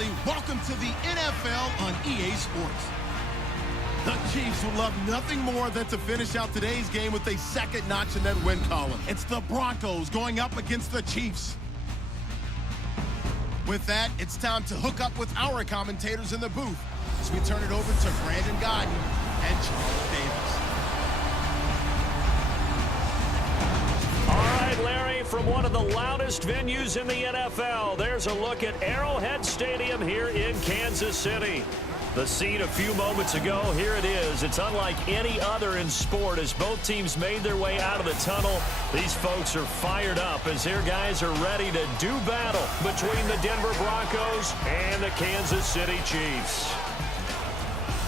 Bradley. Welcome to the NFL on EA Sports. The Chiefs would love nothing more than to finish out today's game with a second notch in that win column. It's the Broncos going up against the Chiefs. With that, it's time to hook up with our commentators in the booth as we turn it over to Brandon Godden and Charles Davis. All right, Larry, from one of the loudest venues in the NFL, there's a look at Arrowhead Stadium here in Kansas City. The scene a few moments ago, here it is. It's unlike any other in sport as both teams made their way out of the tunnel. These folks are fired up as their guys are ready to do battle between the Denver Broncos and the Kansas City Chiefs.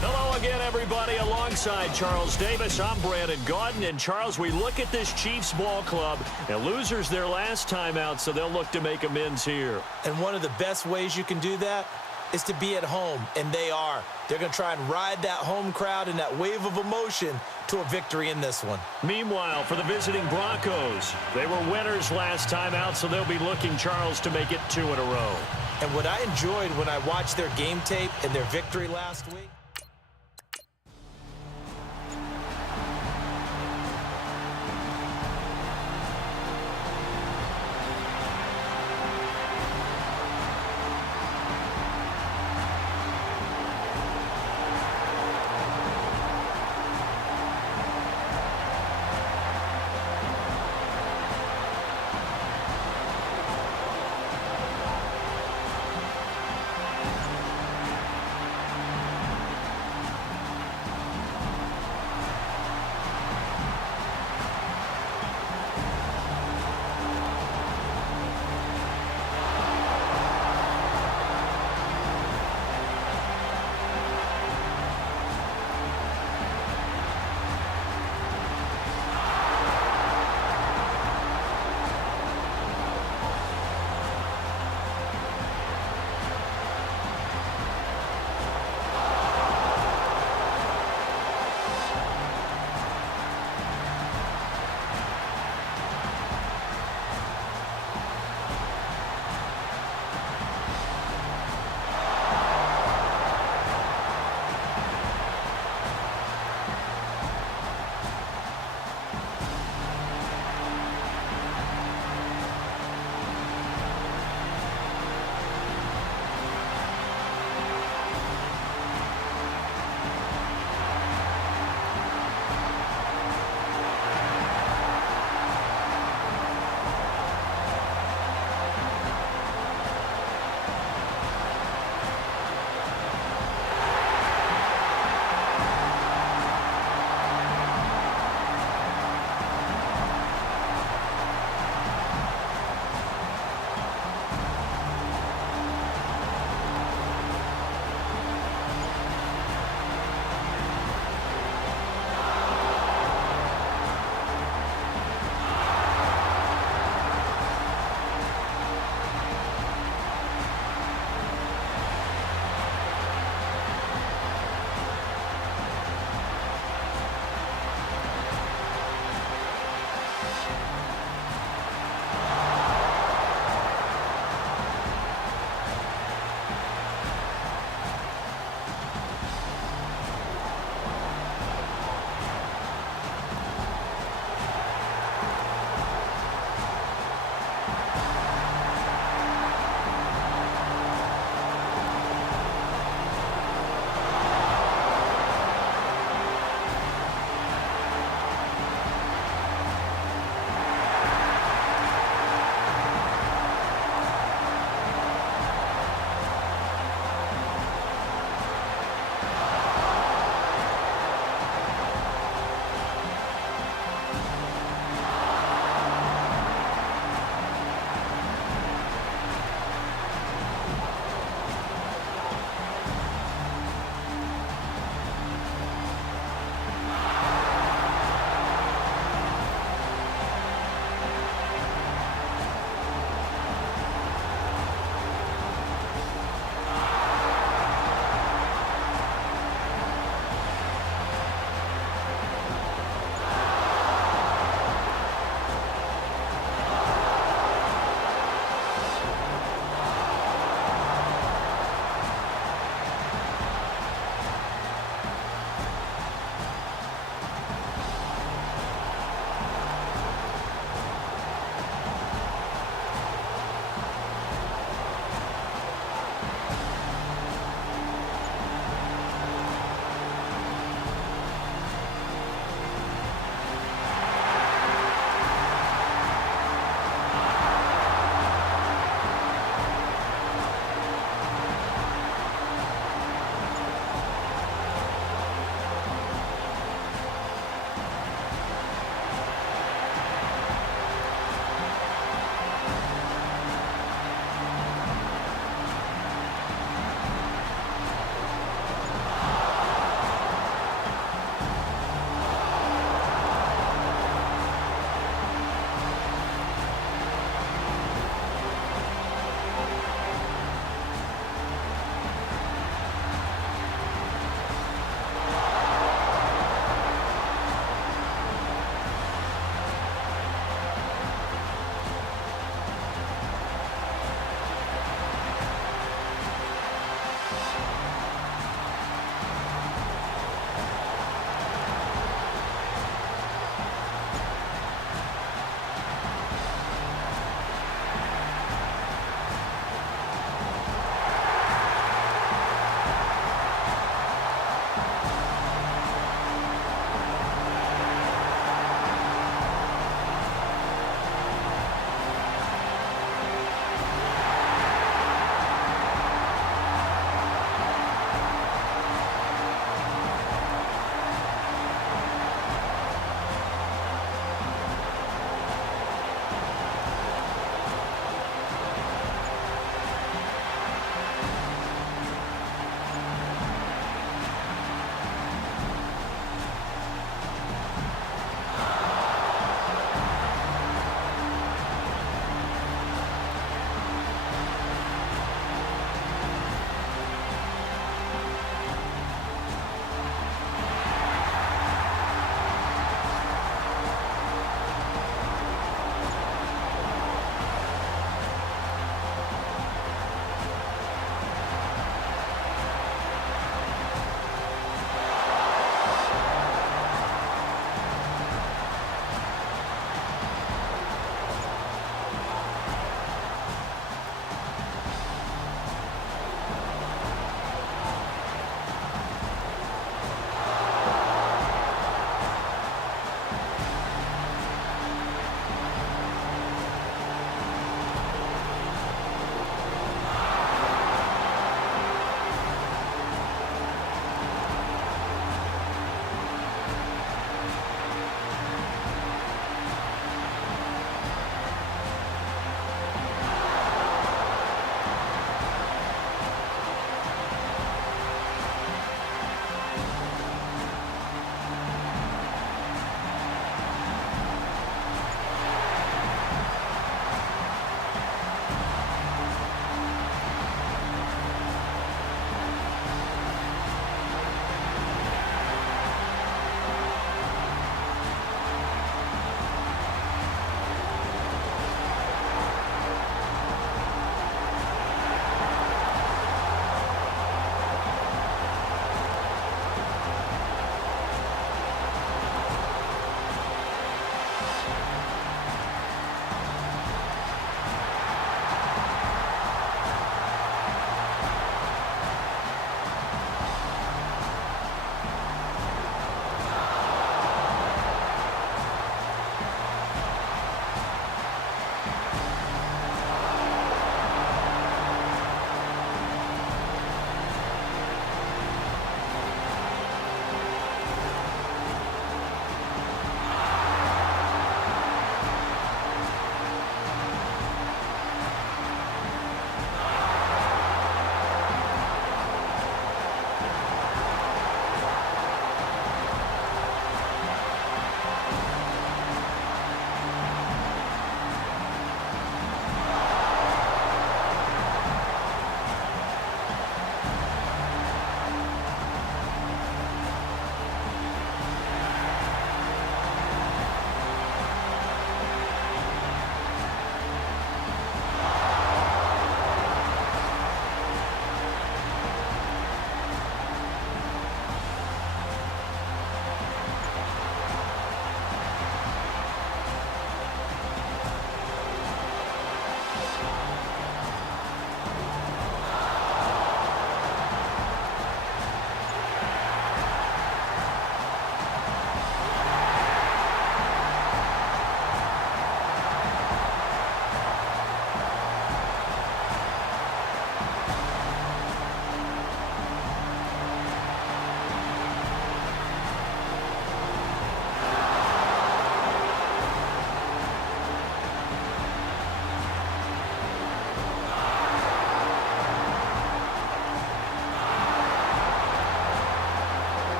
Hello again, everybody. Alongside Charles Davis, I'm Brandon Gaudin. And Charles, we look at this Chiefs ball club, and losers their last time out, so they'll look to make amends here. And one of the best ways you can do that is to be at home, and they are. They're going to try and ride that home crowd and that wave of emotion to a victory in this one. Meanwhile, for the visiting Broncos, they were winners last time out, so they'll be looking, Charles, to make it 2 in a row. And what I enjoyed when I watched their game tape and their victory last week,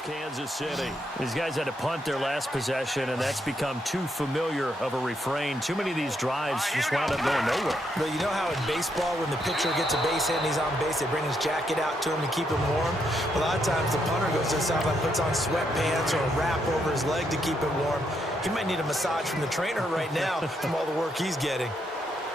towards Kansas City. These guys had to punt their last possession, and that's become too familiar of a refrain. Too many of these drives just wound up going nowhere. Well, you know how in baseball, when the pitcher gets a base hit and he's on base, they bring his jacket out to him to keep him warm? A lot of times the punter goes to the sideline, puts on sweatpants or a wrap over his leg to keep him warm. He might need a massage from the trainer right now from all the work he's getting.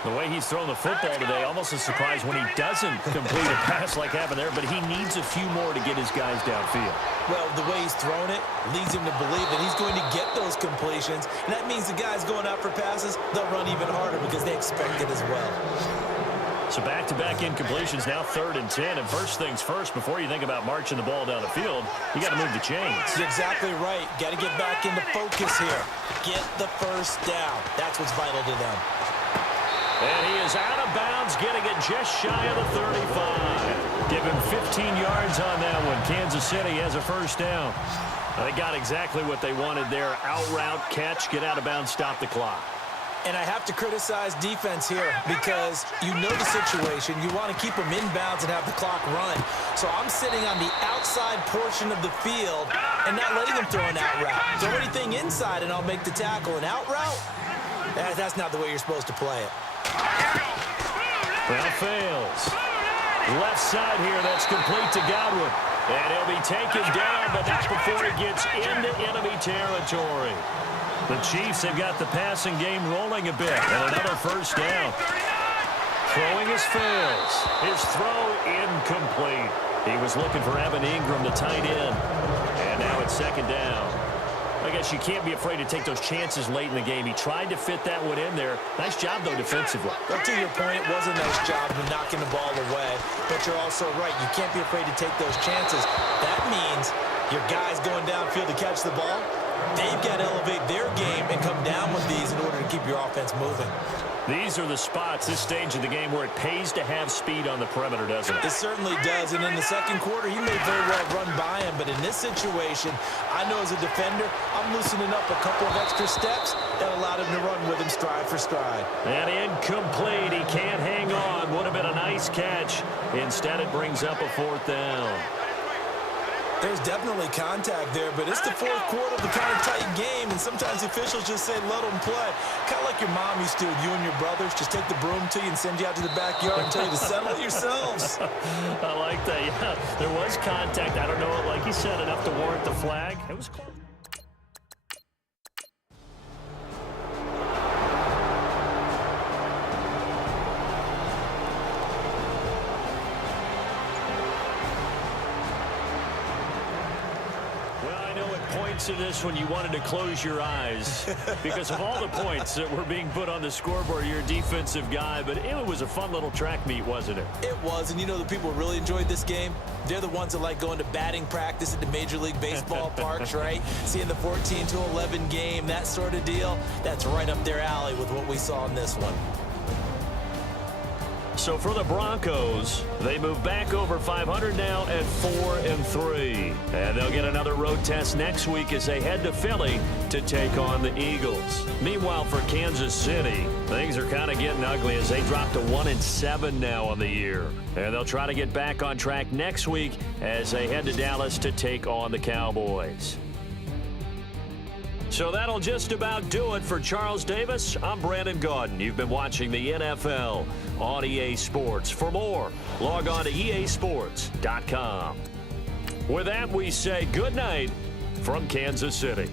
The way he's thrown the football today, almost a surprise when he doesn't complete a pass like happened there, but he needs a few more to get his guys downfield. Well, the way he's thrown it leads him to believe that he's going to get those completions, and that means the guys going out for passes, they'll run even harder because they expect it as well. So back-to-back incompletions, now 3rd and 10. And first things first, before you think about marching the ball down the field, you got to move the chains. You're exactly right. Got to get back into focus here. Get the first down. That's what's vital to them. And he is out of bounds, getting it just shy of the 35. Give him 15 yards on that one. Kansas City has a first down. They got exactly what they wanted there. Out route, catch, get out of bounds, stop the clock. And I have to criticize defense here because you know the situation. You want to keep them inbounds and have the clock run. So I'm sitting on the outside portion of the field and not letting them throw an out route. Throw anything inside and I'll make the tackle. An out route? That's not the way you're supposed to play it. Well, fails. Left side here, that's complete to Godwin. And he'll be taken down, but not before he gets into enemy territory. The Chiefs have got the passing game rolling a bit, and another first down. Throwing his fails. His throw incomplete. He was looking for Evan Ingram, the tight end. And now it's 2nd down. I guess you can't be afraid to take those chances late in the game. He tried to fit that one in there. Nice job, though, defensively. Well, to your point, it was a nice job of knocking the ball away. But you're also right. You can't be afraid to take those chances. That means your guys going downfield to catch the ball, they've got to elevate their game and come down with these in order to keep your offense moving. These are the spots, this stage of the game, where it pays to have speed on the perimeter, doesn't it? It certainly does, and in the second quarter, he may very well run by him, but in this situation, I know as a defender, I'm loosening up a couple of extra steps that allowed him to run with him stride for stride. And incomplete. He can't hang on. Would have been a nice catch. Instead, it brings up a 4th down. There's definitely contact there, but it's the 4th quarter of the kind of tight game, and sometimes the officials just say, let them play. Kind of like your mom used to with you and your brothers. Just take the broom to you and send you out to the backyard and tell you to settle it yourselves. I like that. Yeah, there was contact. I don't know, like you said, enough to warrant the flag. It was close. To this when you wanted to close your eyes because of all the points that were being put on the scoreboard. You're a defensive guy, but it was a fun little track meet, wasn't it? It was, and you know the people who really enjoyed this game? They're the ones that like going to batting practice at the Major League Baseball parks, right? Seeing the 14-11 game, that sort of deal. That's right up their alley with what we saw in this one. So for the Broncos, they move back over 500 now at 4-3. And they'll get another road test next week as they head to Philly to take on the Eagles. Meanwhile, for Kansas City, things are kind of getting ugly as they drop to 1-7 now on the year. And they'll try to get back on track next week as they head to Dallas to take on the Cowboys. So that'll just about do it for Charles Davis. I'm Brandon Gaudin. You've been watching the NFL on EA Sports. For more, log on to easports.com. With that, we say good night from Kansas City.